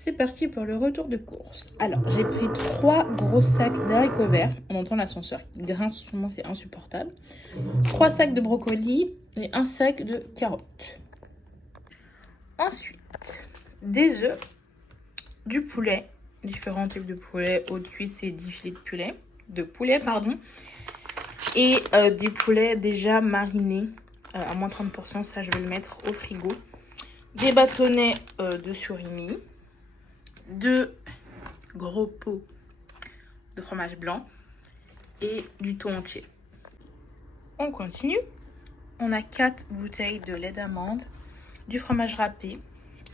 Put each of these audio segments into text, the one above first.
C'est parti pour le retour de course. Alors, j'ai pris 3 gros sacs d'haricots verts. On entend l'ascenseur qui grince, sûrement c'est insupportable. 3 sacs de brocolis et un sac de carottes. Ensuite, des œufs, du poulet, différents types de poulet, haute cuisse et 10 filets de poulet, et des poulets déjà marinés à moins 30%, ça je vais le mettre au frigo. Des bâtonnets de surimi, 2 gros pots de fromage blanc et du thon entier. On continue. On a 4 bouteilles de lait d'amande, du fromage râpé.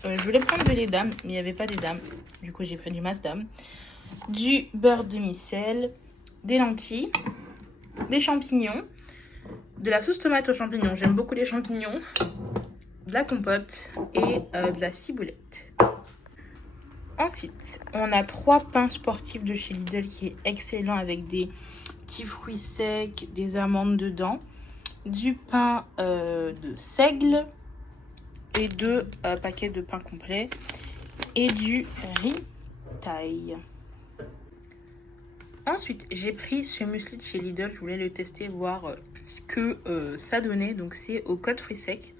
Je voulais prendre de lait d'âme, mais il n'y avait pas de dame. Du coup, j'ai pris du Maasdam. Du beurre demi-sel, des lentilles, des champignons, de la sauce tomate aux champignons. J'aime beaucoup les champignons. De la compote et de la ciboulette. Ensuite, on a 3 pains sportifs de chez Lidl qui est excellent avec des petits fruits secs, des amandes dedans, du pain de seigle et 2 paquets de pain complet et du riz taille. Ensuite, j'ai pris ce muesli de chez Lidl, je voulais le tester, voir ce que ça donnait. Donc c'est au code fruits secs,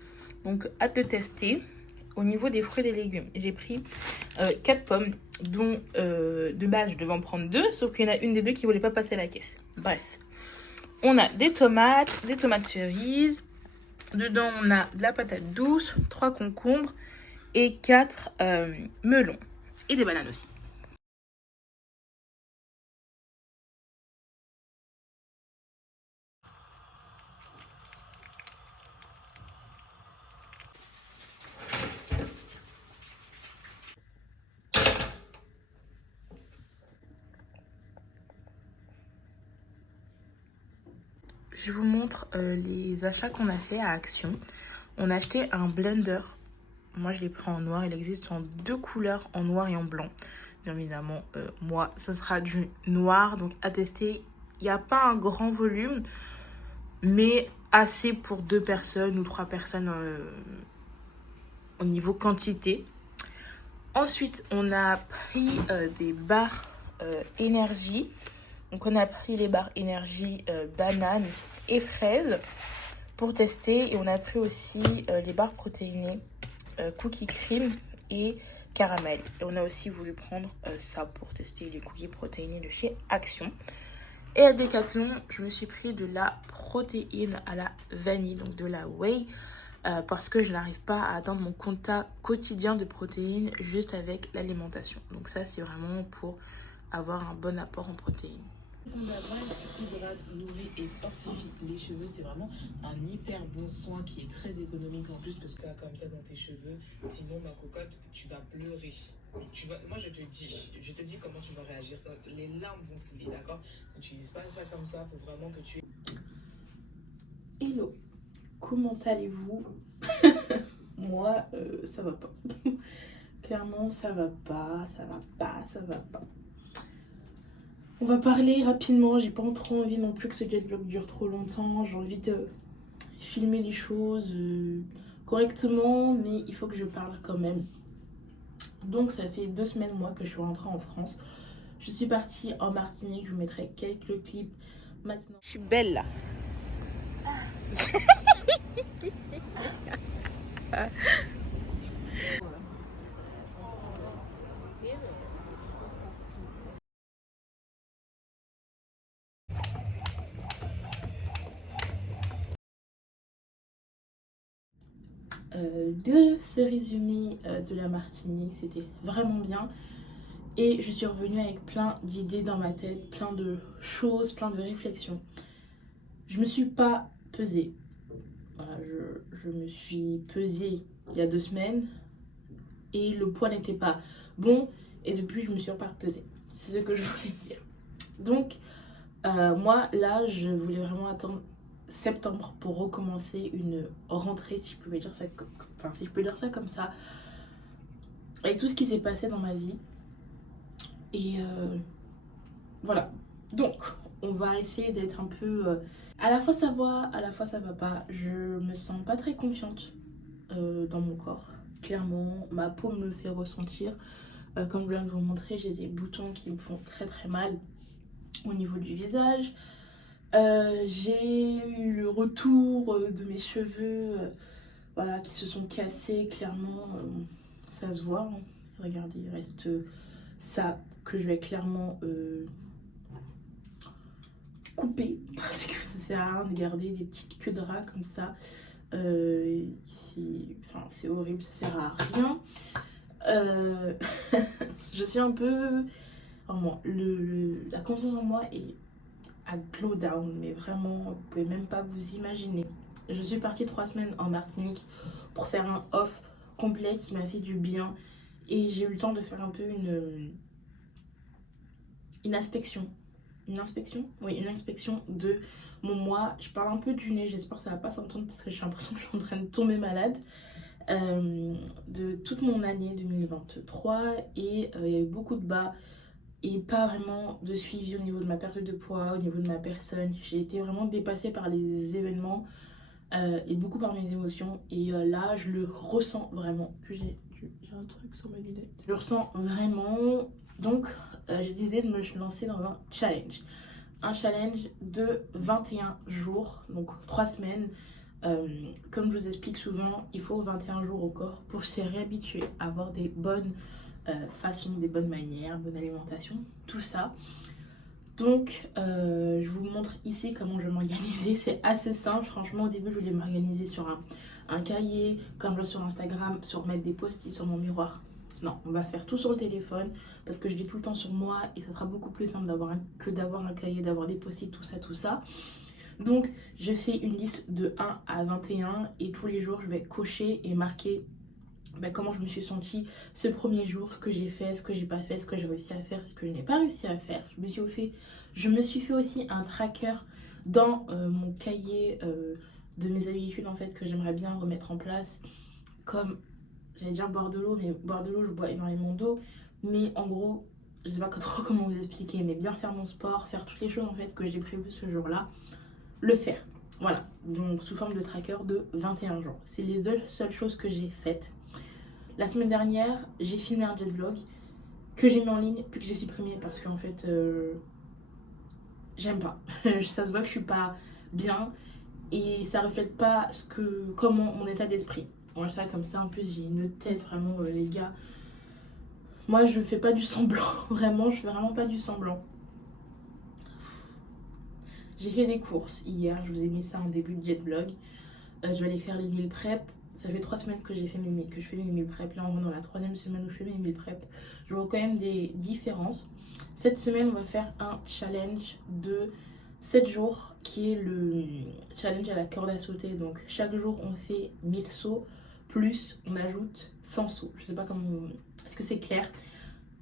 donc hâte de tester. Au niveau des fruits et des légumes, j'ai pris 4 pommes, dont de base je devais en prendre 2, sauf qu'il y en a une des 2 qui ne voulait pas passer à la caisse. Bref, on a des tomates cerises, dedans on a de la patate douce, 3 concombres et 4 melons et des bananes aussi. Je vous montre les achats qu'on a fait à Action. On a acheté un blender. Moi, je l'ai pris en noir. Il existe en 2 couleurs, en noir et en blanc. Bien évidemment, moi, ça sera du noir. Donc, à tester. Il n'y a pas un grand volume, mais assez pour 2 personnes ou 3 personnes au niveau quantité. Ensuite, on a pris des barres énergie. Donc, on a pris les barres énergie banane et fraises pour tester. Et on a pris aussi les barres protéinées cookie cream et caramel. Et on a aussi voulu prendre ça pour tester les cookies protéinés de chez Action. Et à Decathlon, je me suis pris de la protéine à la vanille, donc de la whey, parce que je n'arrive pas à atteindre mon quota quotidien de protéines juste avec l'alimentation. Donc ça, c'est vraiment pour avoir un bon apport en protéines. Qui hydrate, nourrit et fortifie les cheveux. C'est vraiment un hyper bon soin qui est très économique en plus parce que ça comme ça dans tes cheveux. Sinon, ma cocotte, tu vas pleurer. Moi, je te dis comment tu vas réagir. Ça, les larmes vont couler, d'accord? N'utilise pas ça comme ça. Il faut vraiment que tu... Hello, comment allez-vous? Moi, ça va pas. Clairement, ça va pas. On va parler rapidement, j'ai pas trop envie non plus que ce jet vlog dure trop longtemps. J'ai envie de filmer les choses correctement, mais il faut que je parle quand même. Donc ça fait 2 semaines moi que je suis rentrée en France. Je suis partie en Martinique, je vous mettrai quelques clips maintenant. Je suis belle là. De ce résumé de la Martinique, c'était vraiment bien. Et je suis revenue avec plein d'idées dans ma tête, plein de choses, plein de réflexions. Je me suis pas pesée. Voilà, je me suis pesée il y a 2 semaines et le poids n'était pas bon. Et depuis, je me suis pas pesée. C'est ce que je voulais dire. Donc, moi, là, je voulais vraiment attendre septembre pour recommencer une rentrée, si je pouvais dire ça, si je peux dire ça comme ça, avec tout ce qui s'est passé dans ma vie. Et voilà. Donc, on va essayer d'être un peu... à la fois ça va, à la fois ça va pas. Je me sens pas très confiante dans mon corps. Clairement, ma peau me le fait ressentir. Comme je viens de vous montrer, j'ai des boutons qui me font très très mal au niveau du visage. J'ai eu le retour de mes cheveux voilà, qui se sont cassés, clairement, ça se voit. Hein. Regardez, il reste ça que je vais clairement couper parce que ça sert à rien de garder des petites queues de rat comme ça. Enfin, c'est horrible, ça sert à rien. Je suis un peu... Vraiment, la confiance en moi est à glow down, mais vraiment, vous pouvez même pas vous imaginer. Je suis partie 3 semaines en Martinique pour faire un off complet qui m'a fait du bien. Et j'ai eu le temps de faire un peu une inspection. Une inspection? Oui, une inspection de mon mois. Je parle un peu du nez, j'espère que ça va pas s'entendre parce que j'ai l'impression que je suis en train de tomber malade. De toute mon année 2023 et il y a eu beaucoup de bas et pas vraiment de suivi au niveau de ma perte de poids, au niveau de ma personne. J'ai été vraiment dépassée par les événements et beaucoup par mes émotions et là je le ressens vraiment. Puis j'ai un truc sur ma lunette. Je le ressens vraiment. Donc je disais de me lancer dans un challenge. Un challenge de 21 jours, donc 3 semaines. Comme je vous explique souvent, il faut 21 jours au corps pour se réhabituer à avoir des bonnes façons, des bonnes manières, bonne alimentation, tout ça. Donc, je vous montre ici comment je vais m'organiser. C'est assez simple. Franchement, au début, je voulais m'organiser sur un cahier, comme sur Instagram, sur mettre des post-it sur mon miroir. Non, on va faire tout sur le téléphone parce que je l'ai tout le temps sur moi et ça sera beaucoup plus simple que d'avoir un cahier, d'avoir des post-it, tout ça, tout ça. Donc, je fais une liste de 1 à 21 et tous les jours, je vais cocher et marquer comment je me suis sentie ce premier jour, ce que j'ai fait, ce que j'ai pas fait, ce que j'ai réussi à faire, ce que je n'ai pas réussi à faire. Je me suis fait aussi un tracker dans mon cahier de mes habitudes en fait que j'aimerais bien remettre en place. Comme, j'allais dire boire de l'eau, mais boire de l'eau, je bois énormément d'eau. Mais en gros, je sais pas trop comment vous expliquer, mais bien faire mon sport, faire toutes les choses en fait que j'ai prévues ce jour-là. Le faire, voilà, donc sous forme de tracker de 21 jours. C'est les 2 seules choses que j'ai faites. La semaine dernière, j'ai filmé un jet vlog que j'ai mis en ligne puis que j'ai supprimé parce qu'en fait, j'aime pas. Ça se voit que je suis pas bien et ça reflète pas comment mon état d'esprit. Moi, ça comme ça, en plus, j'ai une tête vraiment, les gars. Moi, je fais pas du semblant, vraiment, je fais vraiment pas du semblant. J'ai fait des courses hier, je vous ai mis ça en début de jet vlog. Je vais aller faire les meal prep. Ça fait 3 semaines que je fais mes meal prep. Là, on est dans la 3e semaine où je fais mes meal prep. Je vois quand même des différences. Cette semaine, on va faire un challenge de 7 jours qui est le challenge à la corde à sauter. Donc, chaque jour, on fait 1000 sauts plus on ajoute 100 sauts. Je sais pas comment... Est-ce que c'est clair?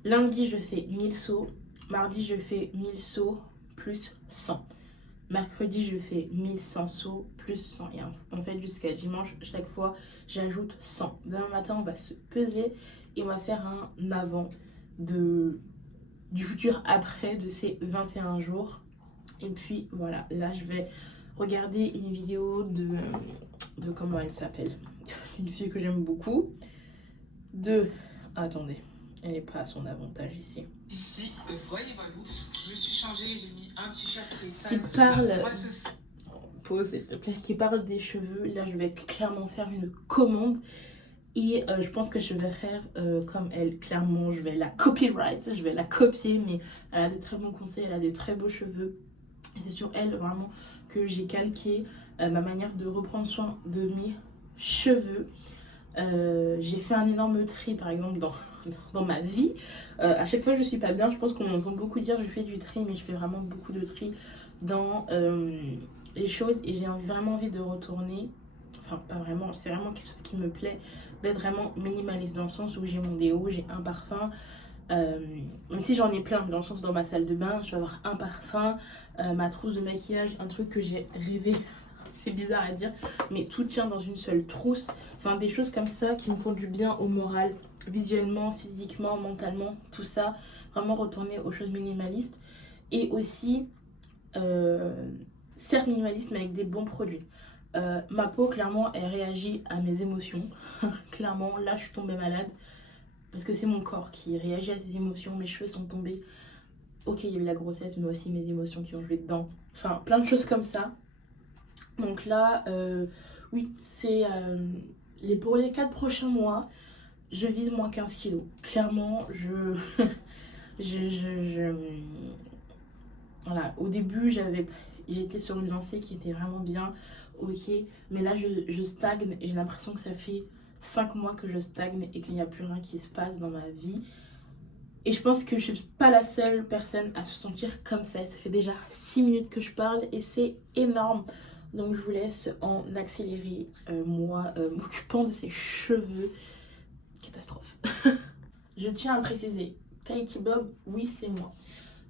Lundi, je fais 1000 sauts. Mardi, je fais 1000 sauts plus 100. Mercredi, je fais 1100 sauts plus 100. Et en fait, jusqu'à dimanche, chaque fois, j'ajoute 100. Demain matin, on va se peser et on va faire un avant du futur après de ces 21 jours. Et puis, voilà, là, je vais regarder une vidéo de comment elle s'appelle. Une fille que j'aime beaucoup. Attendez, elle n'est pas à son avantage ici. Ici, voyez-vous, je me suis changée, j'ai mis un t-shirt qui parle... Pause s'il te plaît. Qui parle des cheveux. Là, je vais clairement faire une commande. Et je pense que je vais faire comme elle. Clairement, je vais la copyright. Je vais la copier. Mais elle a de très bons conseils. Elle a de très beaux cheveux. Et c'est sur elle, vraiment, que j'ai calqué ma manière de reprendre soin de mes cheveux. J'ai fait un énorme tri, par exemple, dans ma vie. À chaque fois, je suis pas bien. Je pense qu'on m'entend beaucoup dire je fais du tri. Mais je fais vraiment beaucoup de tri dans... les choses et j'ai vraiment envie de retourner, enfin pas vraiment, c'est vraiment quelque chose qui me plaît, d'être vraiment minimaliste dans le sens où j'ai mon déo, j'ai un parfum, même si j'en ai plein, dans le sens dans ma salle de bain, je vais avoir un parfum, ma trousse de maquillage, un truc que j'ai rêvé, c'est bizarre à dire, mais tout tient dans une seule trousse, enfin des choses comme ça qui me font du bien au moral, visuellement, physiquement, mentalement, tout ça, vraiment retourner aux choses minimalistes et aussi... certes minimaliste mais avec des bons produits. Ma peau clairement elle réagit à mes émotions. Clairement là je suis tombée malade. parce que c'est mon corps qui réagit à ces émotions. Mes cheveux sont tombés. Ok, il y a eu la grossesse, mais aussi mes émotions qui ont joué dedans. Enfin, plein de choses comme ça. Donc là, oui, c'est pour les 4 prochains mois, je vise moins 15 kilos. Clairement, voilà, au début, j'étais sur une lancée qui était vraiment bien, ok. Mais là, je stagne et j'ai l'impression que ça fait 5 mois que je stagne et qu'il n'y a plus rien qui se passe dans ma vie. Et je pense que je ne suis pas la seule personne à se sentir comme ça. Ça fait déjà 6 minutes que je parle et c'est énorme. Donc je vous laisse en accéléré, moi m'occupant de ces cheveux. Catastrophe. Je tiens à préciser, Kaiki Bob, oui c'est moi.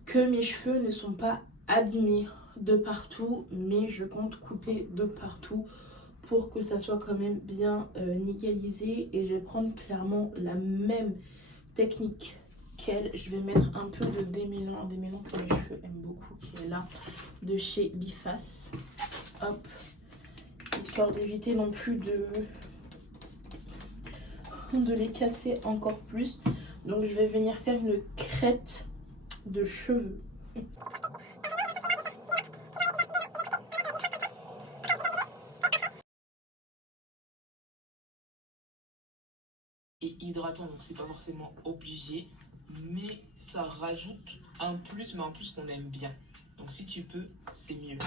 Que mes cheveux ne sont pas abîmés de partout, mais je compte couper de partout pour que ça soit quand même bien nickelisé. Et je vais prendre clairement la même technique qu'elle. Je vais mettre un peu de démêlant pour les cheveux, aime beaucoup, qui est là, de chez Biface. Hop, histoire d'éviter non plus de les casser encore plus. Donc je vais venir faire une crête de cheveux. Et hydratant, donc c'est pas forcément obligé, mais ça rajoute un plus, mais en plus qu'on aime bien. Donc si tu peux, c'est mieux.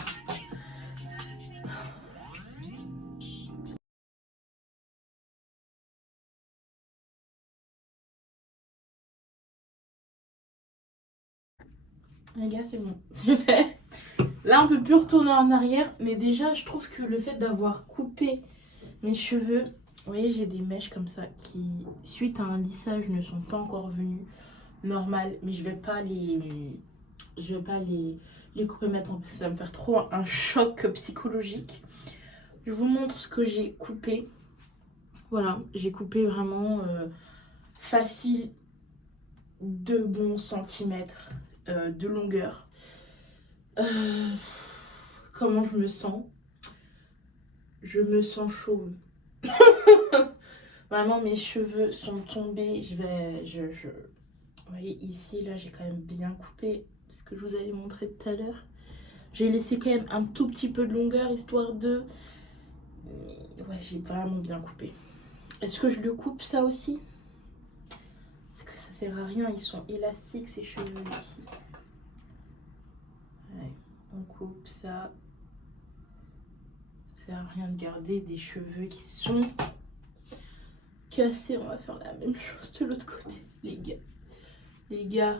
Les gars, c'est bon, c'est fait. Là, on peut plus retourner en arrière, mais déjà, je trouve que le fait d'avoir coupé mes cheveux, vous voyez, j'ai des mèches comme ça qui, suite à un lissage, ne sont pas encore venues normales, mais je vais pas les couper maintenant parce que ça va me faire trop un choc psychologique. Je vous montre ce que j'ai coupé. Voilà, j'ai coupé vraiment facile 2 bons centimètres de longueur. Comment je me sens? Je me sens chauve. Vraiment, mes cheveux sont tombés. Vous voyez ici, là, j'ai quand même bien coupé. Ce que je vous avais montré tout à l'heure. J'ai laissé quand même un tout petit peu de longueur, histoire de... Ouais, j'ai vraiment bien coupé. Est-ce que je le coupe ça aussi? Parce que ça sert à rien, ils sont élastiques ces cheveux ici. Ouais, on coupe ça. Ça sert à rien de garder des cheveux qui sont cassés. On va faire la même chose de l'autre côté, les gars. Les gars.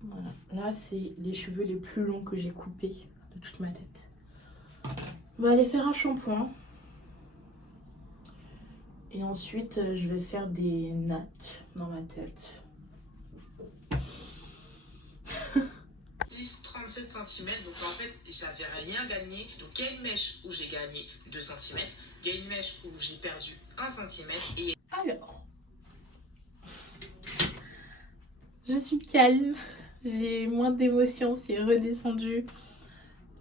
Voilà, là c'est les cheveux les plus longs que j'ai coupés de toute ma tête. On va aller faire un shampoing. Et ensuite je vais faire des nattes dans ma tête. 37 cm, donc en fait j'avais rien gagné. Donc il y a une mèche où j'ai gagné 2 cm, il y a une mèche où j'ai perdu 1 cm et... Alors, je suis calme, j'ai moins d'émotions, c'est redescendu.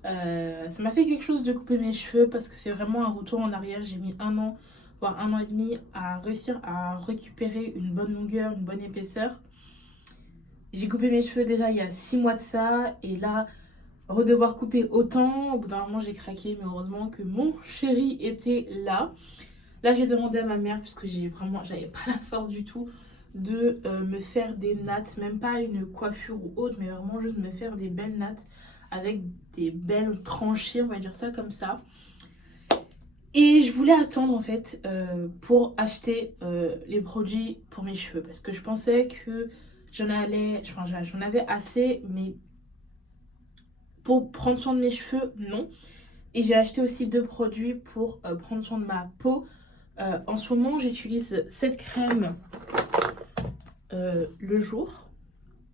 Ça m'a fait quelque chose de couper mes cheveux parce que c'est vraiment un retour en arrière. J'ai mis 1 an, voire 1 an et demi à réussir à récupérer une bonne longueur, une bonne épaisseur. J'ai coupé mes cheveux déjà il y a 6 mois de ça et là, redevoir couper autant, au bout d'un moment j'ai craqué, mais heureusement que mon chéri était là. Là j'ai demandé à ma mère, puisque j'avais pas la force du tout de me faire des nattes, même pas une coiffure ou autre, mais vraiment juste me faire des belles nattes avec des belles tranchées, on va dire ça comme ça. Et je voulais attendre en fait pour acheter les produits pour mes cheveux, parce que je pensais que j'en avais assez, mais pour prendre soin de mes cheveux, non. Et j'ai acheté aussi 2 produits pour prendre soin de ma peau. En ce moment, j'utilise cette crème le jour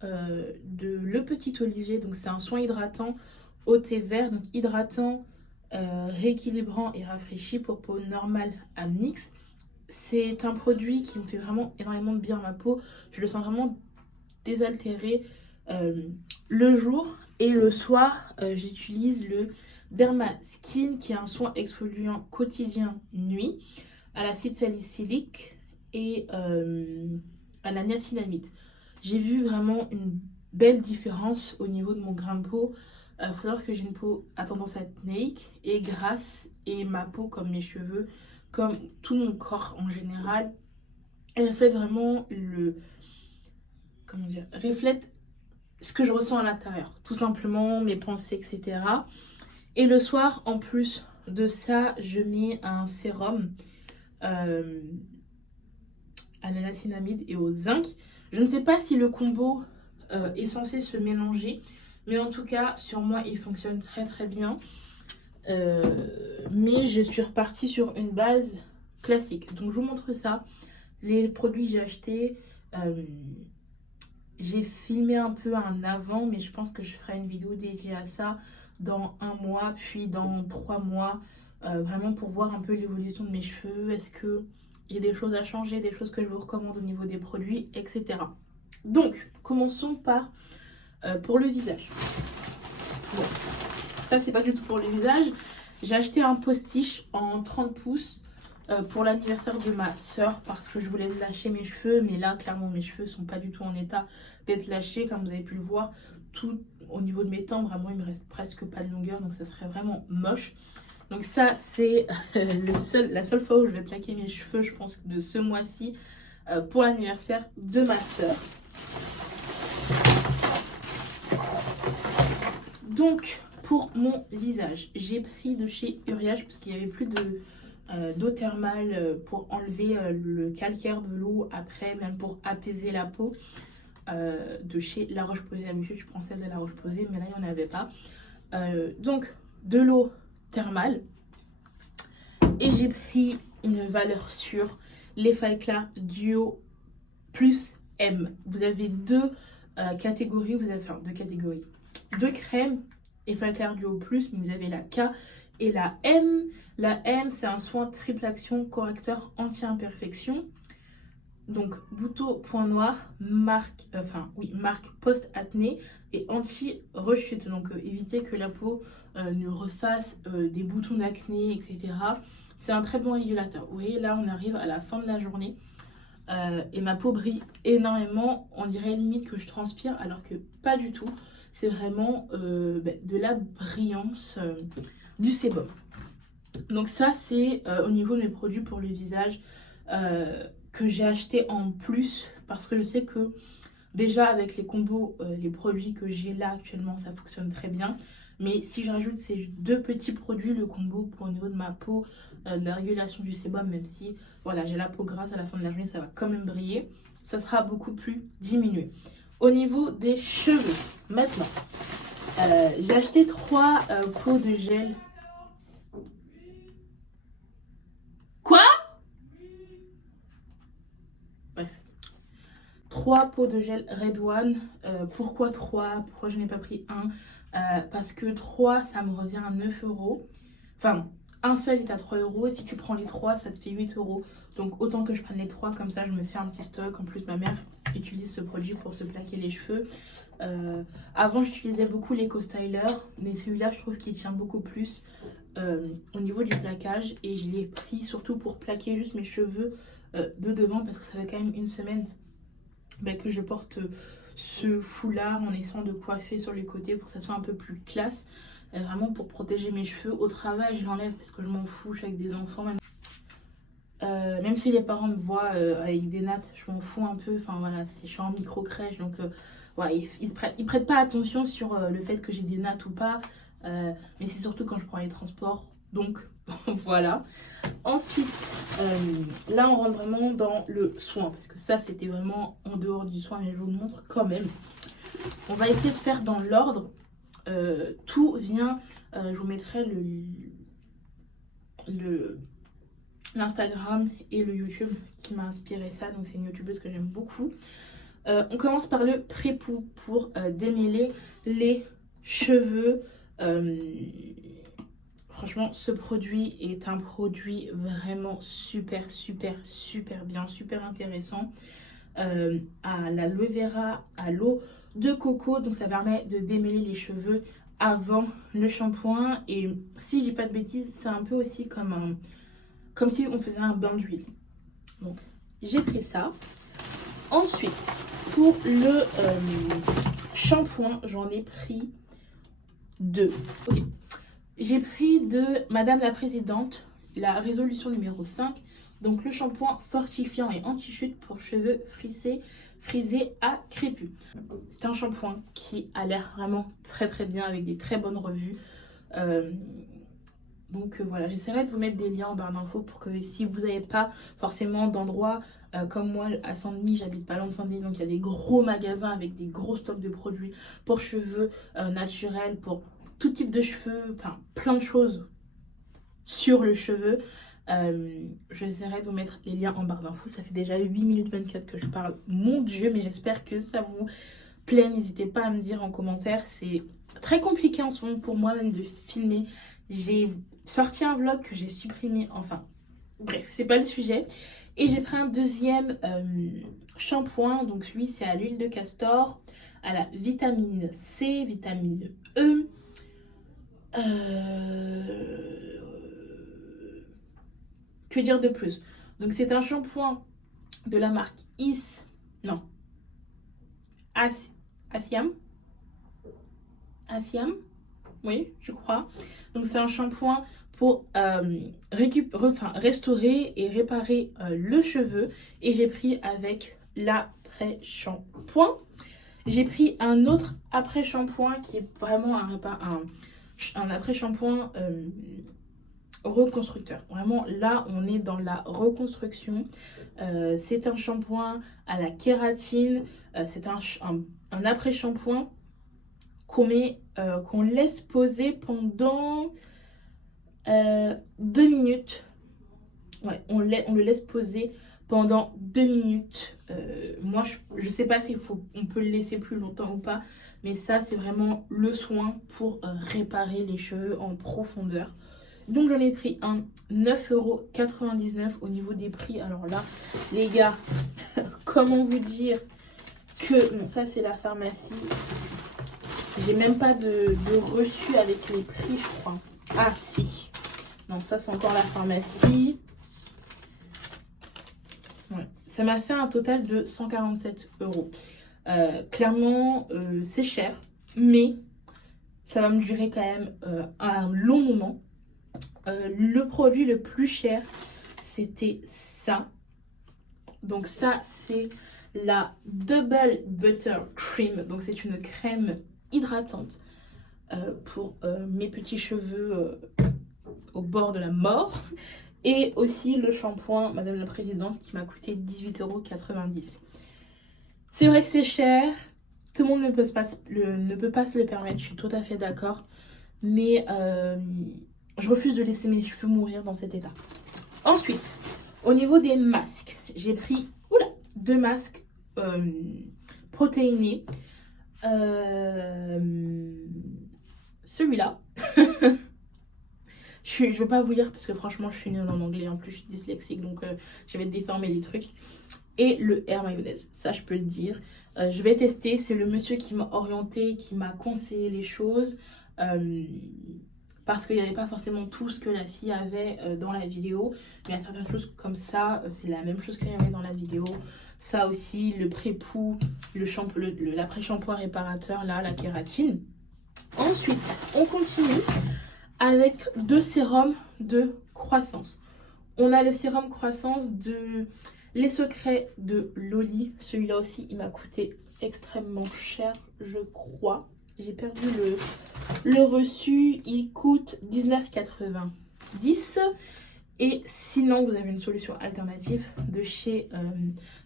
de Le Petit Olivier. Donc, c'est un soin hydratant au thé vert. Donc, hydratant, rééquilibrant et rafraîchi pour peau normale à mix. C'est un produit qui me fait vraiment énormément de bien à ma peau. Je le sens vraiment désaltéré le jour. Et le soir, j'utilise le Derma Skin qui est un soin exfoliant quotidien nuit à l'acide salicylique et à la niacinamide. J'ai vu vraiment une belle différence au niveau de mon grain de peau. Faut savoir que j'ai une peau à tendance acnéique et grasse, et ma peau, comme mes cheveux, comme tout mon corps en général, elle reflète vraiment reflète ce que je ressens à l'intérieur, tout simplement mes pensées, etc. Et le soir, en plus de ça, je mets un sérum à la niacinamide et au zinc. Je ne sais pas si le combo est censé se mélanger, mais en tout cas, sur moi, il fonctionne très très bien. Mais je suis repartie sur une base classique. Donc, je vous montre ça. Les produits que j'ai achetés, j'ai filmé un peu un avant, mais je pense que je ferai une vidéo dédiée à ça dans 1 mois, puis dans 3 mois, vraiment pour voir un peu l'évolution de mes cheveux. Est-ce qu'il y a des choses à changer, des choses que je vous recommande au niveau des produits, etc. Donc, commençons par pour le visage. Bon, ça, c'est pas du tout pour le visage. J'ai acheté un postiche en 30 pouces pour l'anniversaire de ma soeur parce que je voulais lâcher mes cheveux. Mais là, clairement, mes cheveux sont pas du tout en état d'être lâchés. Comme vous avez pu le voir, tout au niveau de mes temps, vraiment, il me reste presque pas de longueur. Donc, ça serait vraiment moche. Donc, ça, c'est la seule fois où je vais plaquer mes cheveux, je pense, de ce mois-ci pour l'anniversaire de ma soeur. Donc, pour mon visage, j'ai pris de chez Uriage parce qu'il n'y avait plus d'eau thermale pour enlever le calcaire de l'eau, après même pour apaiser la peau, de chez La Roche-Posay. D'habitude, je prends celle de La Roche-Posay, mais là, il n'y en avait pas. Donc, de l'eau thermale. Et j'ai pris une valeur sûre, les Faïcla Duo Plus M. Vous avez deux catégories, deux crèmes Effet Clair Duo Plus, mais vous avez la K et la M. La M, c'est un soin triple action correcteur anti-imperfection. Donc, bouton point noir, marque post-acné et anti-rechute. Donc, éviter que la peau ne refasse des boutons d'acné, etc. C'est un très bon régulateur. Vous voyez, là, on arrive à la fin de la journée. Et ma peau brille énormément. On dirait limite que je transpire, alors que pas du tout. C'est vraiment de la brillance du sébum. Donc ça, c'est au niveau de mes produits pour le visage que j'ai acheté en plus. Parce que je sais que déjà avec les combos, les produits que j'ai là actuellement, ça fonctionne très bien. Mais si je rajoute ces deux petits produits, le combo pour au niveau de ma peau, de la régulation du sébum, même si voilà, j'ai la peau grasse à la fin de la journée, ça va quand même briller, ça sera beaucoup plus diminué. Au niveau des cheveux, maintenant, j'ai acheté 3 pots de gel. Quoi? Bref. 3 pots de gel Red One. Pourquoi 3? Pourquoi je n'ai pas pris 1? Parce que 3, ça me revient à 9 €. Enfin, un seul est à 3 €. Et si tu prends les 3, ça te fait 8 €. Donc, autant que je prenne les 3, comme ça, je me fais un petit stock. En plus, ma mère utilise ce produit pour se plaquer les cheveux. Avant, j'utilisais beaucoup l'Eco-Styler. Mais celui-là, je trouve qu'il tient beaucoup plus au niveau du plaquage. Et je l'ai pris surtout pour plaquer juste mes cheveux de devant. Parce que ça fait quand même une semaine que je porte ce foulard en essayant de coiffer sur les côtés pour que ça soit un peu plus classe, vraiment pour protéger mes cheveux. Au travail, je l'enlève parce que je m'en fous, je suis avec des enfants, même si les parents me voient avec des nattes, je m'en fous un peu. Enfin voilà, je suis en micro-crèche, donc voilà, ils prêtent pas attention sur le fait que j'ai des nattes ou pas, mais c'est surtout quand je prends les transports, donc voilà. Ensuite, là on rentre vraiment dans le soin, parce que ça c'était vraiment en dehors du soin, mais je vous le montre quand même. On va essayer de faire dans l'ordre. Tout vient, je vous mettrai l'Instagram et le YouTube qui m'a inspiré ça, donc c'est une youtubeuse que j'aime beaucoup. On commence par le pré-pou pour démêler les cheveux. Franchement, ce produit est un produit vraiment super bien, super intéressant. à l'aloe vera, à l'eau de coco. Donc ça permet de démêler les cheveux avant le shampoing. Et si je dis pas de bêtises, c'est un peu aussi comme si on faisait un bain d'huile. Donc j'ai pris ça. Ensuite, pour le shampoing, j'en ai pris deux. Ok. J'ai pris de Madame la Présidente, la résolution numéro 5. Donc le shampoing fortifiant et anti-chute pour cheveux frisés à crépus. C'est un shampoing qui a l'air vraiment très très bien avec des très bonnes revues. Donc voilà, j'essaierai de vous mettre des liens en barre d'infos pour que si vous n'avez pas forcément d'endroit comme moi à Saint-Denis, j'habite pas loin de Saint-Denis, donc il y a des gros magasins avec des gros stocks de produits pour cheveux naturels, pour tout type de cheveux, enfin plein de choses sur le cheveu. J'essaierai de vous mettre les liens en barre d'infos. Ça fait déjà 8 minutes 24 que je parle, mon Dieu, mais j'espère que ça vous plaît. N'hésitez pas à me dire en commentaire, c'est très compliqué en ce moment pour moi même de filmer. J'ai sorti un vlog que j'ai supprimé, enfin bref, c'est pas le sujet. Et j'ai pris un deuxième shampoing, donc lui c'est à l'huile de castor, à la vitamine C, vitamine E. Que dire de plus? Donc c'est un shampoing de la marque Asiam, oui, je crois. Donc c'est un shampoing pour restaurer et réparer le cheveu. Et j'ai pris avec l'après-shampoing. J'ai pris un autre après-shampoing qui est vraiment un après-shampoing reconstructeur. Vraiment, là, on est dans la reconstruction. C'est un shampoing à la kératine. C'est un après-shampoing qu'on laisse poser pendant 2 minutes. Ouais, on le laisse poser pendant 2 minutes. Moi, je sais pas s'il faut, on peut le laisser plus longtemps ou pas. Mais ça, c'est vraiment le soin pour réparer les cheveux en profondeur. Donc, j'en ai pris un 9,99 € au niveau des prix. Alors là, les gars, comment vous dire que... Non, ça, c'est la pharmacie. J'ai même pas de reçu avec les prix, je crois. Ah, si. Non, ça, c'est encore la pharmacie. Ouais. Ça m'a fait un total de 147 €. Clairement, c'est cher, mais ça va me durer quand même un long moment. Le produit le plus cher, c'était ça. Donc ça, c'est la Double Butter Cream. Donc c'est une crème hydratante pour mes petits cheveux au bord de la mort. Et aussi le shampoing Madame la Présidente qui m'a coûté 18,90 €. C'est vrai que c'est cher. Tout le monde ne peut pas se le permettre. Je suis tout à fait d'accord. Mais je refuse de laisser mes cheveux mourir dans cet état. Ensuite, au niveau des masques, j'ai pris 2 masques protéinés. Celui-là. Je ne vais pas vous lire parce que franchement, je suis nulle en anglais. En plus, je suis dyslexique, donc je vais déformer les trucs. Et le Air Mayonnaise, ça, je peux le dire. Je vais tester. C'est le monsieur qui m'a orienté, qui m'a conseillé les choses. Parce qu'il n'y avait pas forcément tout ce que la fille avait dans la vidéo. Mais il y a certaines choses comme ça, c'est la même chose qu'il y avait dans la vidéo. Ça aussi, le pré-pou, l'après-shampoing réparateur, là, la kératine. Ensuite, on continue avec 2 sérums de croissance. On a le sérum croissance de Les Secrets de Loli. Celui-là aussi, il m'a coûté extrêmement cher, je crois. J'ai perdu le reçu. Il coûte 19,90 €. Et sinon, vous avez une solution alternative de chez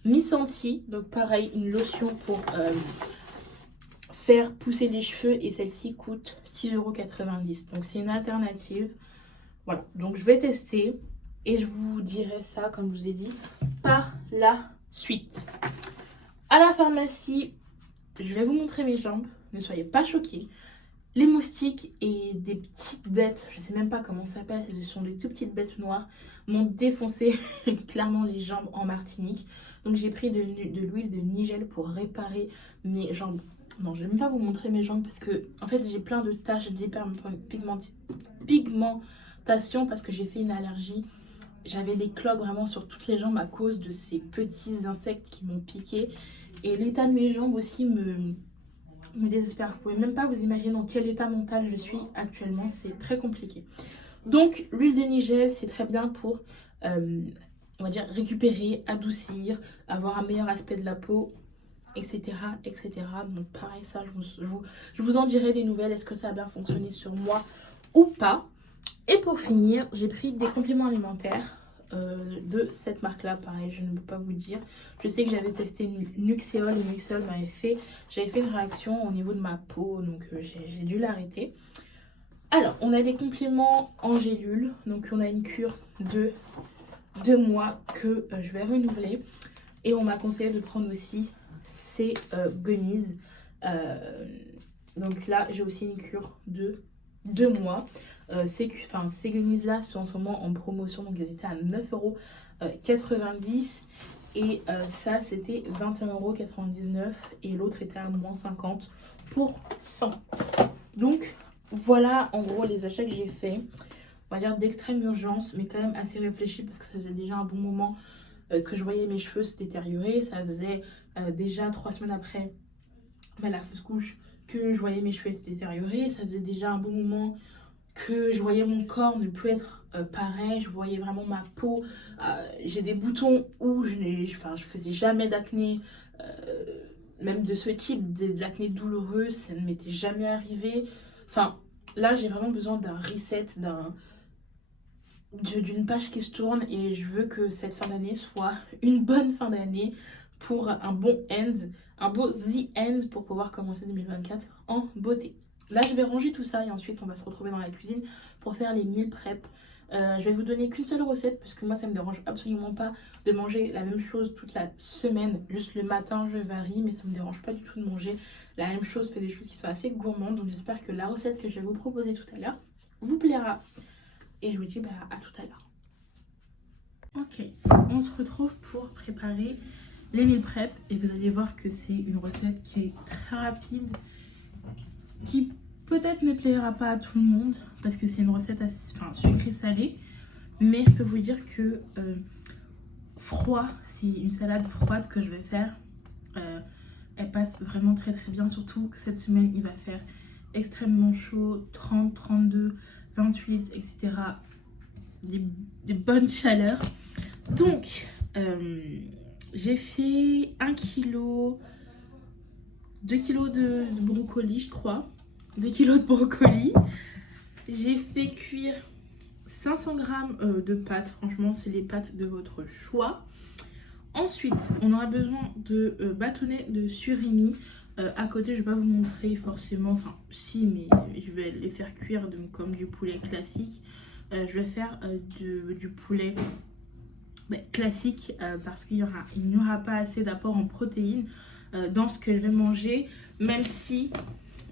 Miss Anti. Donc pareil, une lotion pour faire pousser les cheveux. Et celle-ci coûte 6,90 €. Donc c'est une alternative. Voilà, donc je vais tester. Et je vous dirai ça, comme je vous ai dit, par la suite. À la pharmacie, je vais vous montrer mes jambes. Ne soyez pas choqués. Les moustiques et des petites bêtes, je sais même pas comment ça s'appelle, ce sont des tout petites bêtes noires, m'ont défoncé clairement les jambes en Martinique. Donc j'ai pris de l'huile de Nigel pour réparer mes jambes. Non, je vais même pas vous montrer mes jambes parce que en fait j'ai plein de taches d'hyperpigmentation parce que j'ai fait une allergie. J'avais des cloques vraiment sur toutes les jambes à cause de ces petits insectes qui m'ont piqué. Et l'état de mes jambes aussi me désespère. Vous pouvez même pas vous imaginer dans quel état mental je suis actuellement. C'est très compliqué. Donc l'huile de Nigel, c'est très bien pour, on va dire, récupérer, adoucir, avoir un meilleur aspect de la peau, etc. etc. Donc pareil, ça, je vous en dirai des nouvelles. Est-ce que ça a bien fonctionné sur moi ou pas? Et pour finir, j'ai pris des compléments alimentaires de cette marque-là. Pareil, je ne peux pas vous dire. Je sais que j'avais testé Nuxéol et Nuxéol j'avais fait une réaction au niveau de ma peau, donc j'ai dû l'arrêter. Alors, on a des compléments en gélule. Donc, on a une cure de 2 mois que je vais renouveler. Et on m'a conseillé de prendre aussi ces gummies. Donc là, j'ai aussi une cure de 2 mois. Ces gummies-là sont en ce moment en promotion. Donc, elles étaient à 9,90 €. Et ça, c'était 21,99 € et l'autre était à moins 50%. Donc, voilà en gros les achats que j'ai fait. On va dire d'extrême urgence, mais quand même assez réfléchi parce que ça faisait déjà un bon moment que je voyais mes cheveux se détériorer. Ça faisait déjà 3 semaines après la fausse couche que je voyais mes cheveux se détériorer. Ça faisait déjà un bon moment que je voyais mon corps ne plus être pareil. Je voyais vraiment ma peau. J'ai des boutons où je faisais jamais d'acné, même de ce type, de l'acné douloureuse, ça ne m'était jamais arrivé. Enfin, là, j'ai vraiment besoin d'un reset, d'une page qui se tourne et je veux que cette fin d'année soit une bonne fin d'année pour un bon end, un beau the end pour pouvoir commencer 2024 en beauté. Là, je vais ranger tout ça et ensuite, on va se retrouver dans la cuisine pour faire les meal prep. Je vais vous donner qu'une seule recette parce que moi, ça me dérange absolument pas de manger la même chose toute la semaine. Juste le matin, je varie, mais ça me dérange pas du tout de manger la même chose. Je fais des choses qui sont assez gourmandes. Donc, j'espère que la recette que je vais vous proposer tout à l'heure vous plaira. Et je vous dis à tout à l'heure. Ok, on se retrouve pour préparer les meal prep. Et vous allez voir que c'est une recette qui est très rapide, qui peut-être ne plaira pas à tout le monde parce que c'est une recette assez, sucrée-salée. Mais je peux vous dire que froid, c'est une salade froide que je vais faire. Elle passe vraiment très très bien, surtout que cette semaine il va faire extrêmement chaud, 30, 32, 28, etc. Des bonnes chaleurs. Donc, j'ai fait 1 kg, 2 kg de brocoli, je crois. 2 kg de brocoli. J'ai fait cuire 500 g de pâtes. Franchement, c'est les pâtes de votre choix. Ensuite, on aura besoin de bâtonnets de surimi. À côté, je ne vais pas vous montrer forcément, enfin si, mais je vais les faire cuire comme du poulet classique. Je vais faire du poulet classique parce qu'il n'y aura pas assez d'apport en protéines dans ce que je vais manger, même si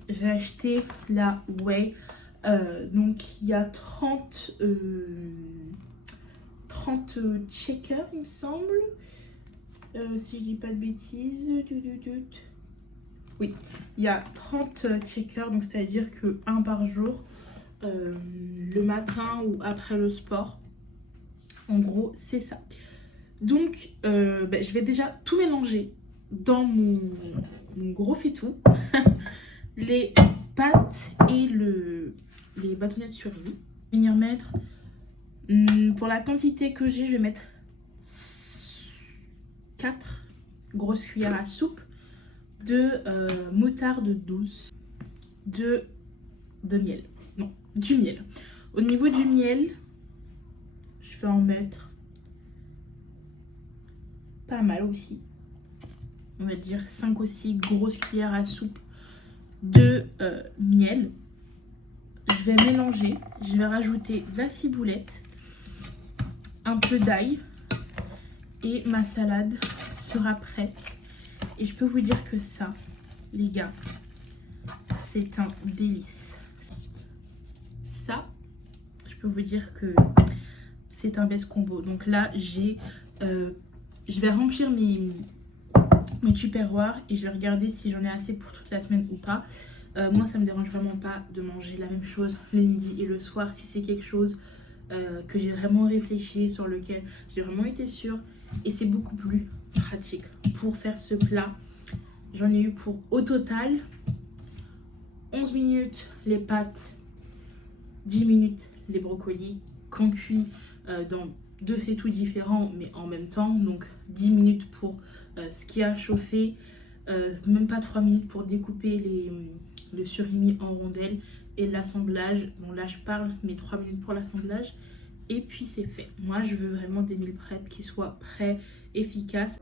j'ai acheté la whey. Donc il y a 30 shakers, il me semble, si je dis pas de bêtises. Oui, il y a 30 shakers, donc c'est à dire que 1 par jour, le matin ou après le sport. En gros, c'est ça. Donc, je vais déjà tout mélanger dans mon gros faitout. Les pâtes et les bâtonnets de surimi. Venir mettre, pour la quantité que j'ai, je vais mettre 4 grosses cuillères à soupe de moutarde douce, de miel. Non, du miel. Au niveau du miel, je vais en mettre pas mal aussi. On va dire 5 aussi grosses cuillères à soupe de miel. Je vais mélanger. Je vais rajouter de la ciboulette, un peu d'ail et ma salade sera prête. Et je peux vous dire que ça, les gars, c'est un délice. Ça, je peux vous dire que c'est un best combo. Donc là, j'ai Je vais remplir mes tupperwares et je vais regarder si j'en ai assez pour toute la semaine ou pas. Moi, ça me dérange vraiment pas de manger la même chose le midi et le soir si c'est quelque chose que j'ai vraiment réfléchi, sur lequel j'ai vraiment été sûre. Et c'est beaucoup plus pratique pour faire ce plat. J'en ai eu pour au total 11 minutes les pâtes, 10 minutes les brocolis, qu'on cuit dans deux faitout différents mais en même temps. Donc 10 minutes pour ce qui a chauffé, même pas 3 minutes pour découper le surimi en rondelles et l'assemblage. Bon là je parle, mais 3 minutes pour l'assemblage. Et puis c'est fait. Moi je veux vraiment des meal prep qui soient prêts, efficaces.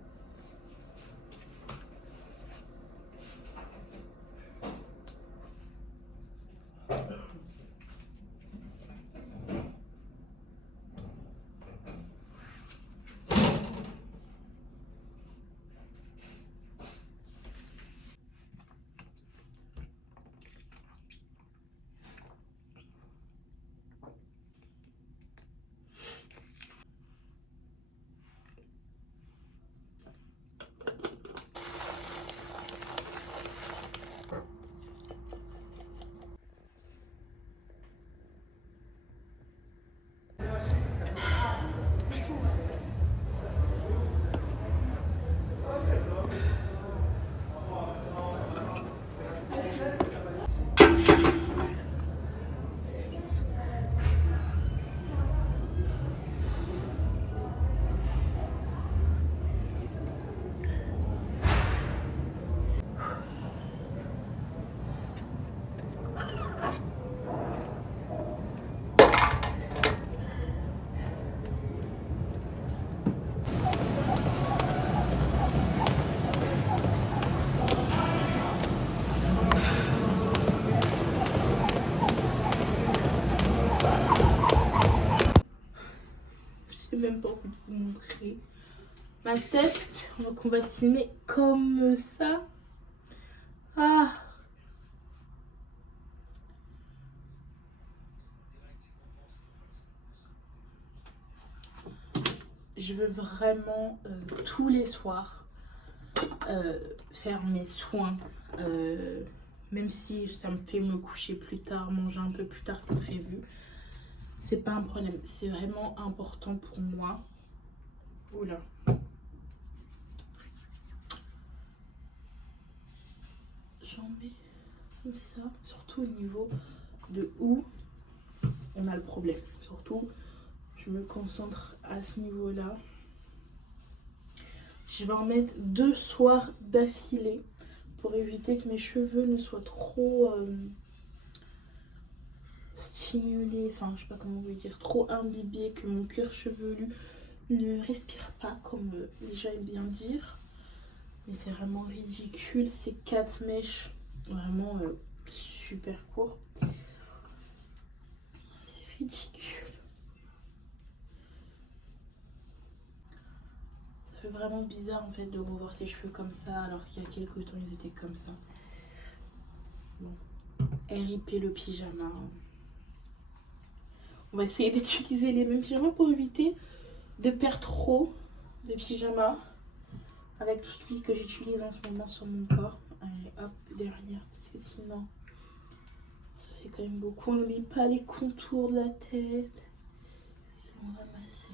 J'ai même pas envie de vous montrer ma tête. Donc on va filmer comme ça. Ah, je veux vraiment tous les soirs faire mes soins. Même si ça me fait me coucher plus tard, manger un peu plus tard que prévu. C'est pas un problème. C'est vraiment important pour moi. Oula. J'en mets comme ça. Surtout au niveau de où on a le problème. Surtout, je me concentre à ce niveau-là. Je vais en mettre 2 soirs d'affilée pour éviter que mes cheveux ne soient trop stimulés, enfin je sais pas comment vous dire, trop imbibés, que mon cuir chevelu ne respire pas comme les gens aiment bien dire. Mais c'est vraiment ridicule ces 4 mèches, vraiment super courts. C'est ridicule. Ça fait vraiment bizarre en fait de revoir tes cheveux comme ça alors qu'il y a quelques temps ils étaient comme ça. Bon. RIP le pyjama. On va essayer d'utiliser les mêmes pyjamas pour éviter de perdre trop de pyjamas avec tout celui que j'utilise en ce moment sur mon corps. Allez hop, derrière, parce que sinon ça fait quand même beaucoup. On n'oublie pas les contours de la tête. On va masser.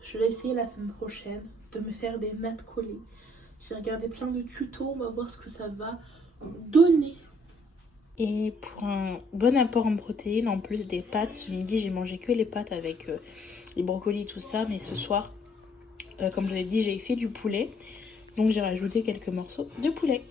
Je vais essayer la semaine prochaine de me faire des nattes collées. J'ai regardé plein de tutos, on va voir ce que ça va donner. Et pour un bon apport en protéines, en plus des pâtes, ce midi j'ai mangé que les pâtes avec les brocolis, tout ça. Mais ce soir, comme je l'ai dit, j'ai fait du poulet. Donc j'ai rajouté quelques morceaux de poulet.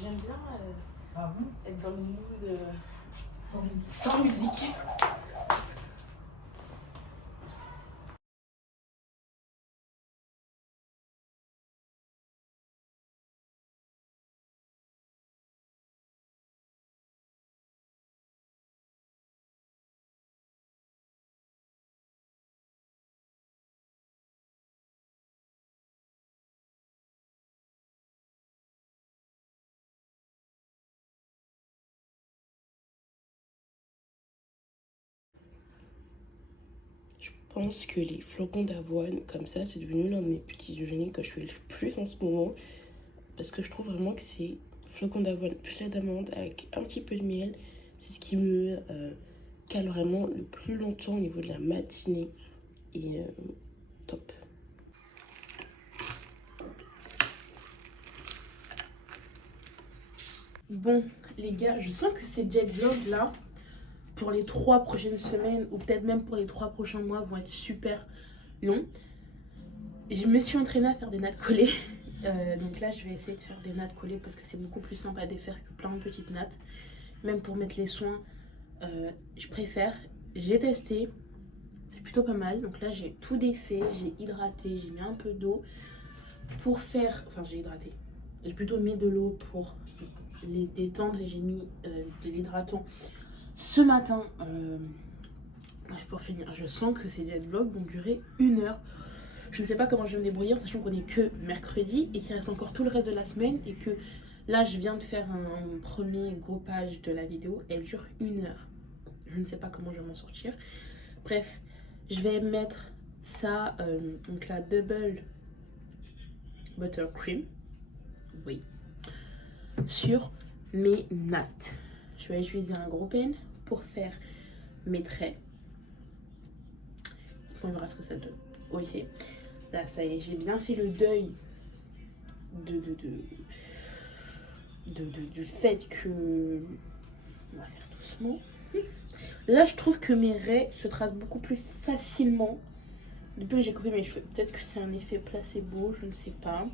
J'aime bien être dans le mood sans musique. pense que les flocons d'avoine, comme ça, c'est devenu l'un de mes petits déjeuners que je fais le plus en ce moment. Parce que je trouve vraiment que c'est flocons d'avoine plus lait d'amande avec un petit peu de miel. C'est ce qui me cale vraiment le plus longtemps au niveau de la matinée. Et top. Bon, les gars, je sens que ces jet vlogs là, pour les 3 prochaines semaines, ou peut-être même pour les 3 prochains mois, vont être super longs. Je me suis entraînée à faire des nattes collées. Donc là, je vais essayer de faire des nattes collées parce que c'est beaucoup plus simple à défaire que plein de petites nattes. Même pour mettre les soins, je préfère. J'ai testé, c'est plutôt pas mal. Donc là, j'ai tout défait, j'ai hydraté, j'ai mis un peu d'eau pour faire... Enfin, j'ai hydraté. J'ai plutôt mis de l'eau pour les détendre et j'ai mis de l'hydratant ce matin. Pour finir, je sens que ces vlogs vont durer 1 heure. Je ne sais pas comment je vais me débrouiller en sachant qu'on est que mercredi et qu'il reste encore tout le reste de la semaine et que là je viens de faire un premier groupage de la vidéo. Elle dure 1 heure. Je ne sais pas comment je vais m'en sortir. Bref, je vais mettre ça, donc la double buttercream, oui, sur mes nattes. Je vais utiliser un gros pen pour faire mes traits. On verra ce que ça donne. Ok. Là, ça y est, j'ai bien fait le deuil du fait que... On va faire doucement. Là, je trouve que mes raies se tracent beaucoup plus facilement depuis que j'ai coupé mes cheveux. Peut-être que c'est un effet placebo, je ne sais pas.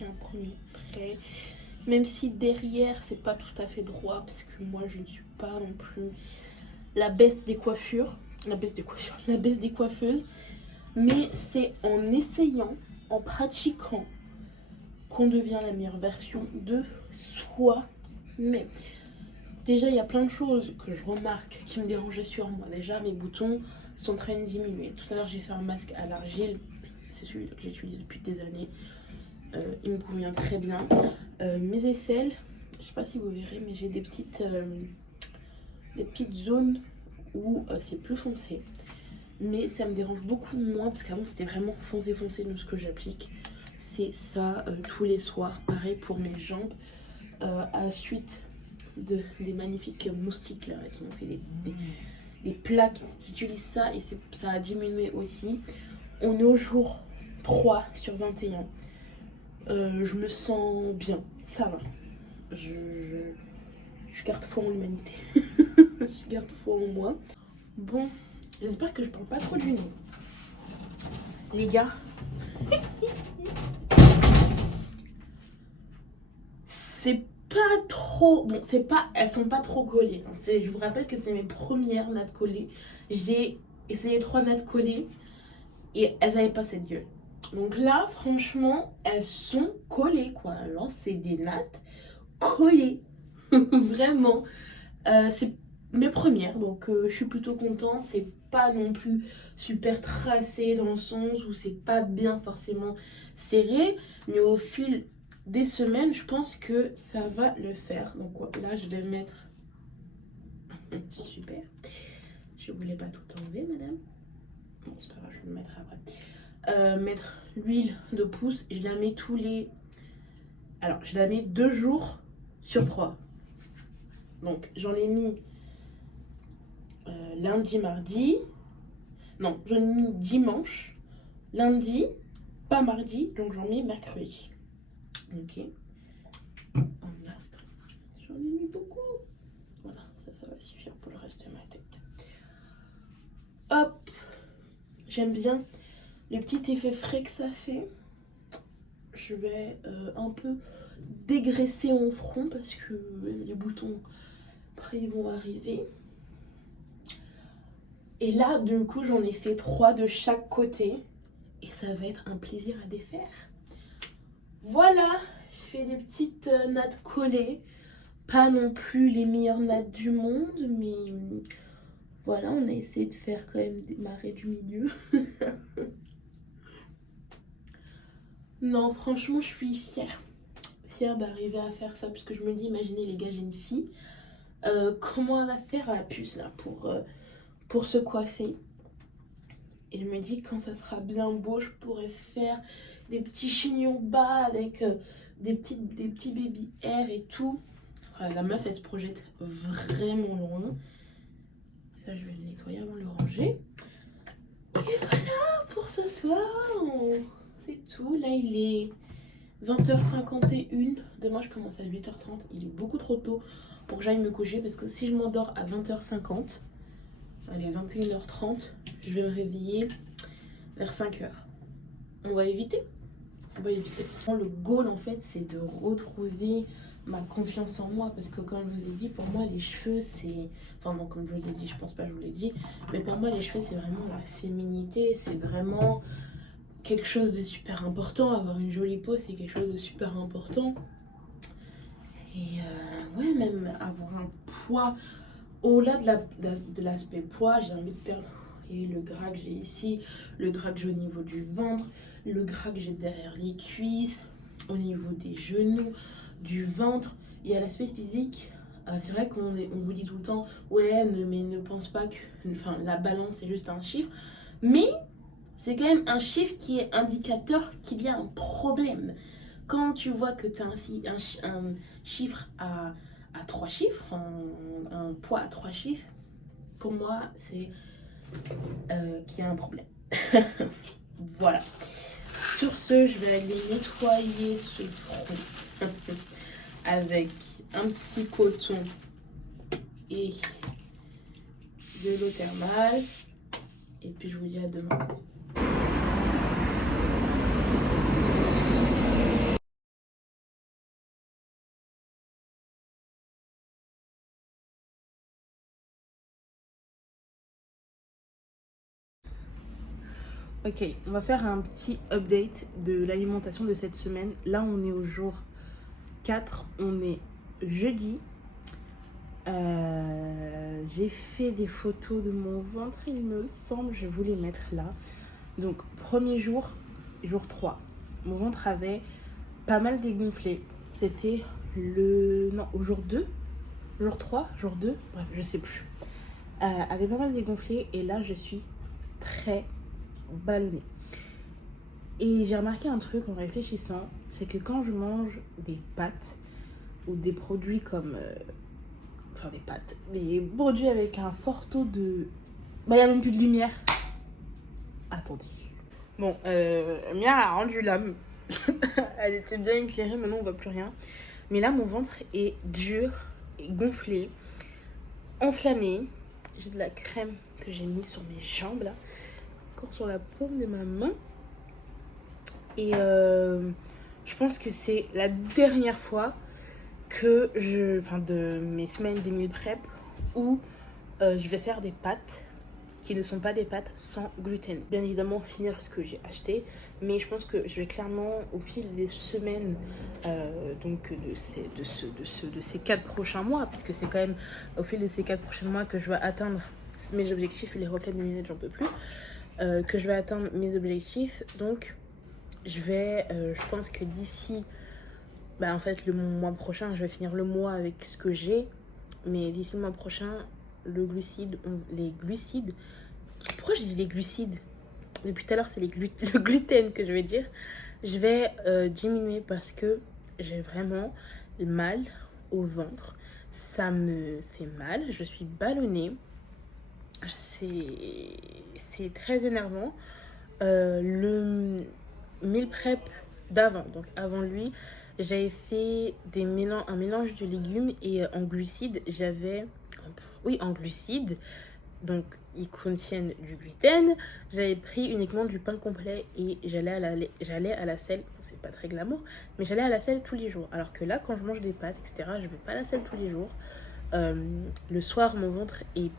Un premier trait. Même si derrière, c'est pas tout à fait droit, parce que moi, je ne suis pas non plus la best des coiffures. La baisse des coiffeuses. Mais c'est en essayant, en pratiquant, qu'on devient la meilleure version de soi. Mais déjà, il y a plein de choses que je remarque qui me dérangeaient sur moi. Déjà, mes boutons sont en train de diminuer. Tout à l'heure, j'ai fait un masque à l'argile. C'est celui que j'utilise depuis des années. Il me convient très bien. Mes aisselles, je sais pas si vous verrez, mais j'ai des petites zones où c'est plus foncé. Mais ça me dérange beaucoup moins parce qu'avant c'était vraiment foncé de ce que j'applique. C'est ça tous les soirs. Pareil pour mes jambes. À la suite des magnifiques moustiques là qui m'ont fait des plaques. J'utilise ça et ça a diminué aussi. On est au jour 3 sur 21. Je me sens bien. Ça va. Je garde foi en l'humanité. Je garde foi en moi. Bon. J'espère que je parle pas trop du nez. Les gars. C'est pas trop... Bon, c'est pas... Elles sont pas trop collées. Je vous rappelle que c'est mes premières nattes collées. J'ai essayé 3 nattes collées. Et elles avaient pas cette gueule. Donc là, franchement, elles sont collées, quoi. Alors, c'est des nattes collées. Vraiment. C'est mes premières. Donc, je suis plutôt contente. C'est pas non plus super tracé dans le sens où c'est pas bien forcément serré, mais au fil des semaines je pense que ça va le faire. Donc là je vais mettre super, je voulais pas tout enlever madame, bon c'est pas grave, je vais le mettre après. Mettre l'huile de pouce, je la mets je la mets 2 jours sur 3. Donc j'en ai mis lundi, mardi. Non, j'en ai mis dimanche. Lundi, pas mardi, donc j'en mets mercredi. Ok. J'en ai mis beaucoup. Voilà, ça va suffire pour le reste de ma tête. Hop. J'aime bien le petit effet frais que ça fait. Je vais un peu dégraisser mon front parce que les boutons après ils vont arriver. Et là, du coup, j'en ai fait 3 de chaque côté. Et ça va être un plaisir à défaire. Voilà, je fais des petites nattes collées. Pas non plus les meilleures nattes du monde, mais voilà, on a essayé de faire quand même des marées du milieu. Non, franchement, je suis fière. Fière d'arriver à faire ça. Parce que je me dis, imaginez les gars, j'ai une fille. Comment elle va faire à la puce là pour se coiffer. Et je me dis, quand ça sera bien beau, je pourrais faire des petits chignons bas avec des petits baby hair et tout. Voilà, la meuf, elle se projette vraiment loin. Ça, je vais le nettoyer avant de le ranger. Et voilà pour ce soir. C'est tout. Là, il est 20h51. Demain, je commence à 8h30. Il est beaucoup trop tôt pour que j'aille me coucher. Parce que si je m'endors à 20h50, allez, 21h30, je vais me réveiller vers 5h. On va éviter. On va éviter. Le goal, en fait, c'est de retrouver ma confiance en moi. Parce que, comme je vous ai dit, pour moi, les cheveux, c'est... Enfin, non, comme je vous ai dit, je pense pas que je vous l'ai dit. Mais pour moi, les cheveux, c'est vraiment la féminité. C'est vraiment quelque chose de super important. Avoir une jolie peau, c'est quelque chose de super important. Et ouais, même avoir un poids... Au-delà de l'aspect poids, j'ai envie de perdre et le gras que j'ai ici, le gras que j'ai au niveau du ventre, le gras que j'ai derrière les cuisses, au niveau des genoux, du ventre. Il y a l'aspect physique. C'est vrai qu'on vous dit tout le temps, ouais, mais ne pense pas que la balance c'est juste un chiffre. Mais c'est quand même un chiffre qui est indicateur qu'il y a un problème. Quand tu vois que tu as un chiffre à 3 chiffres, un poids à 3 chiffres, pour moi, c'est qu'il y a un problème. Voilà. Sur ce, je vais aller nettoyer ce front avec un petit coton et de l'eau thermale. Et puis, je vous dis à demain. Ok, on va faire un petit update de l'alimentation de cette semaine. Là, on est au jour 4, on est jeudi. J'ai fait des photos de mon ventre, il me semble, je vais vous les mettre là. Donc, premier jour, jour 3. Mon ventre avait pas mal dégonflé. C'était au jour 2, jour 3, jour 2, bref, je sais plus. Avait pas mal dégonflé et là, je suis très ballonnée. Et j'ai remarqué un truc en réfléchissant, c'est que quand je mange des pâtes ou des produits comme des produits avec un fort taux de... Bah, il n'y a même plus de lumière. Attendez. Bon, lumière a rendu l'âme. Elle était bien éclairée, maintenant on voit plus rien. Mais là, mon ventre est dur, et gonflé, enflammé. J'ai de la crème que j'ai mise sur mes jambes là, encore sur la paume de ma main. Et je pense que c'est la dernière fois que de mes semaines des meal prep où je vais faire des pâtes qui ne sont pas des pâtes sans gluten. Bien évidemment, finir ce que j'ai acheté, mais je pense que je vais clairement, au fil des semaines, de ces 4 prochains mois, parce que c'est quand même au fil de ces 4 prochains mois que je vais atteindre mes objectifs. Les reflets de mes lunettes, j'en peux plus. Que je vais atteindre mes objectifs, donc je vais, je pense que d'ici, en fait, le mois prochain, je vais finir le mois avec ce que j'ai, mais d'ici le mois prochain, les glucides, pourquoi je dis les glucides? Depuis tout à l'heure, c'est le gluten que je vais dire. Je vais diminuer parce que j'ai vraiment mal au ventre. Ça me fait mal, je suis ballonnée. C'est très énervant. Le meal prep d'avant, donc avant lui, j'avais fait un mélange de légumes et en glucides, en glucides, donc ils contiennent du gluten. J'avais pris uniquement du pain complet et j'allais à la selle. C'est pas très glamour, mais j'allais à la selle tous les jours. Alors que là, quand je mange des pâtes, etc., je vais pas à la selle tous les jours. Le soir, mon ventre est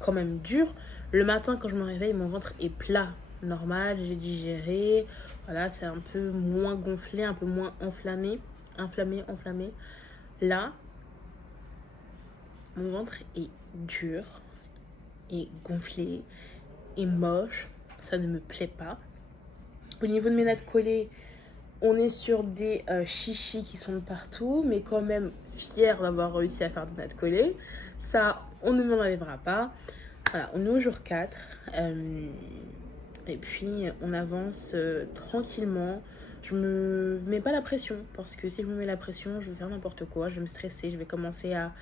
quand même dur. Le matin, quand je me réveille, mon ventre est plat, normal, j'ai digéré. Voilà, c'est un peu moins gonflé, un peu moins enflammé. Là, mon ventre est dur et gonflé et moche. Ça ne me plaît pas. Au niveau de mes nattes collées, on est sur des chichis qui sont de partout, mais quand même fière d'avoir réussi à faire des nattes collées. Ça, on ne m'en enlèvera pas. Voilà, on est au jour 4. Et puis on avance tranquillement. Je me mets pas la pression parce que si je me mets la pression, je vais faire n'importe quoi, je vais me stresser, je vais commencer à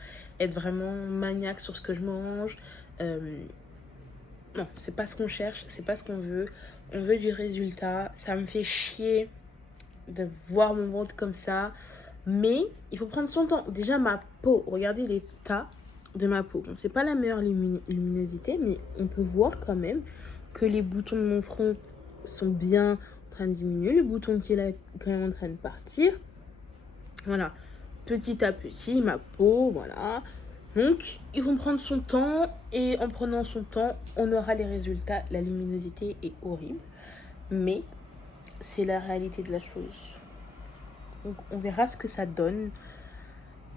être vraiment maniaque sur ce que je mange. Non, c'est pas ce qu'on cherche, c'est pas ce qu'on veut. On veut du résultat. Ça me fait chier de voir mon ventre comme ça. Mais il faut prendre son temps. Déjà, ma peau, regardez l'état de ma peau. Bon, c'est pas la meilleure luminosité, mais on peut voir quand même que les boutons de mon front sont bien en train de diminuer. Le bouton qui est là est quand même en train de partir. Voilà. Petit à petit, ma peau, voilà. Donc, ils vont prendre son temps et en prenant son temps, on aura les résultats. La luminosité est horrible, mais c'est la réalité de la chose. Donc, on verra ce que ça donne.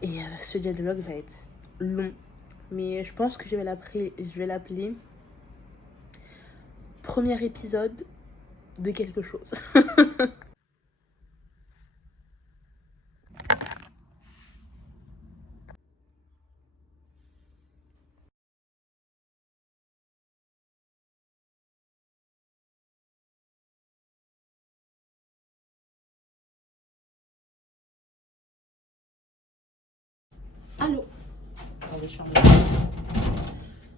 Et ce dialogue va être long, mais je pense que je vais l'appeler premier épisode de quelque chose. Allô. Allez, je ferme.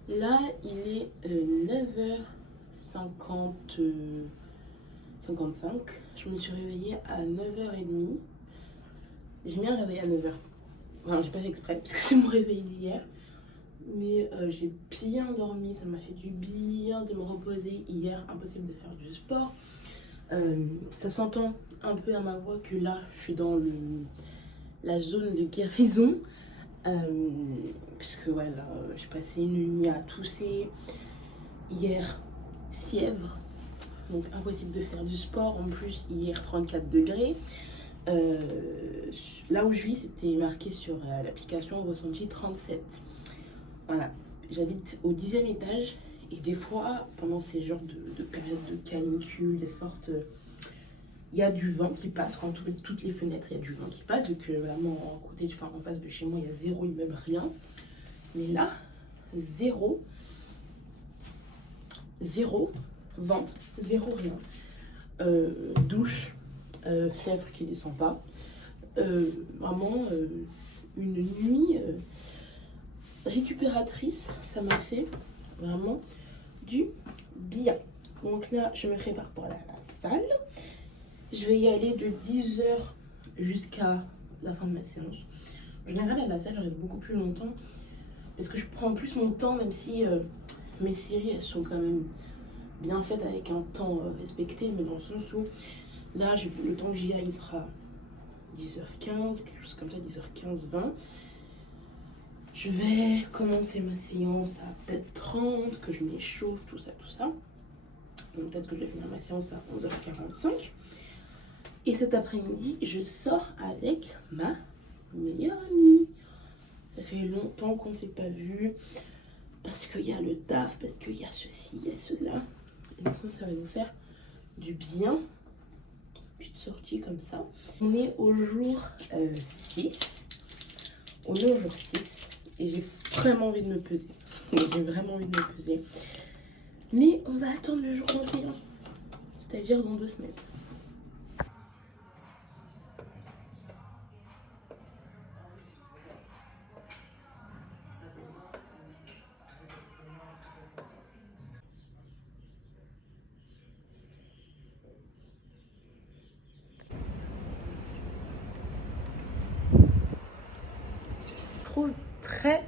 Là, il est 9h55. Je me suis réveillée à 9h30. J'ai mis un réveil à 9h. Enfin, j'ai pas fait exprès parce que c'est mon réveil d'hier. Mais j'ai bien dormi, ça m'a fait du bien de me reposer. Hier, impossible de faire du sport. Ça s'entend un peu à ma voix que là, je suis dans la zone de guérison. Puisque voilà, j'ai passé une nuit à tousser. Hier, fièvre. Donc impossible de faire du sport. En plus, hier, 34 degrés. Là où je vis, c'était marqué sur l'application ressenti 37. Voilà, j'habite au 10e étage. Et des fois, pendant ces genres de périodes de canicule, des fortes... il y a du vent qui passe. Quand on ouvre toutes les fenêtres, il y a du vent qui passe. Vu que vraiment, en face de chez moi, il y a zéro immeuble, rien. Mais là, zéro vent, zéro rien. Douche, fièvre qui descend pas. Vraiment, une nuit récupératrice. Ça m'a fait vraiment du bien. Donc là, je me prépare pour aller à la salle. Je vais y aller de 10h jusqu'à la fin de ma séance. En général, à la salle, je reste beaucoup plus longtemps parce que je prends plus mon temps, même si mes séries, elles sont quand même bien faites avec un temps respecté, mais dans le sens où là, le temps que j'y aille, il sera 10h15, quelque chose comme ça, 10h15, 20. Je vais commencer ma séance à peut-être 30, que je m'échauffe, tout ça. Donc peut-être que je vais finir ma séance à 11h45. Et cet après-midi, je sors avec ma meilleure amie. Ça fait longtemps qu'on ne s'est pas vu. Parce qu'il y a le taf, parce qu'il y a ceci, il y a cela. Et donc ça va vous faire du bien. Petite sortie comme ça. On est au jour 6. On est au jour 6. Et j'ai vraiment envie de me peser. Mais on va attendre le jour 21. C'est-à-dire dans 2 semaines.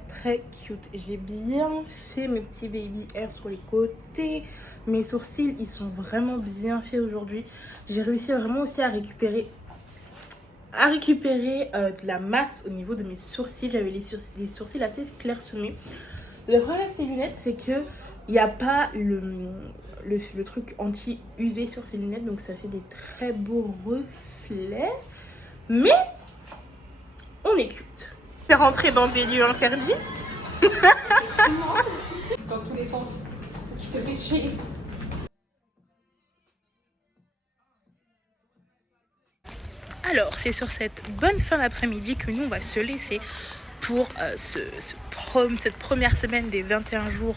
Très cute. J'ai bien fait mes petits baby hairs sur les côtés. Mes sourcils, ils sont vraiment bien faits aujourd'hui. J'ai réussi vraiment aussi à récupérer de la masse au niveau de mes sourcils. J'avais des sourcils assez clairsemés. Le problème avec ces lunettes, c'est que il n'y a pas le truc anti-UV sur ces lunettes. Donc ça fait des très beaux reflets. Mais on est cute. C'est rentré dans des lieux interdits. Dans tous les sens. Je te fais chier. Alors, c'est sur cette bonne fin d'après-midi que nous, on va se laisser. pour cette première semaine des 21 jours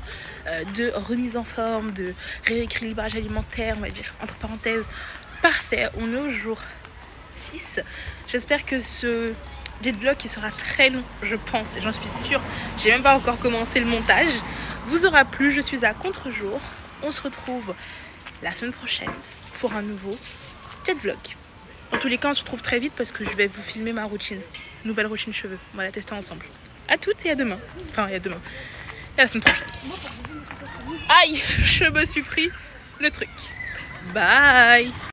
de remise en forme, de rééquilibrage alimentaire, on va dire, entre parenthèses, parfait. On est au jour 6. J'espère que ce jet vlog qui sera très long, je pense, et j'en suis sûre, j'ai même pas encore commencé le montage, vous aura plu. Je suis à contre-jour. On se retrouve la semaine prochaine pour un nouveau jet vlog. En tous les cas, on se retrouve très vite parce que je vais vous filmer ma routine, nouvelle routine cheveux. On va la tester ensemble. À toutes et à demain. Enfin, et à demain. Et à la semaine prochaine. Aïe, je me suis pris le truc. Bye.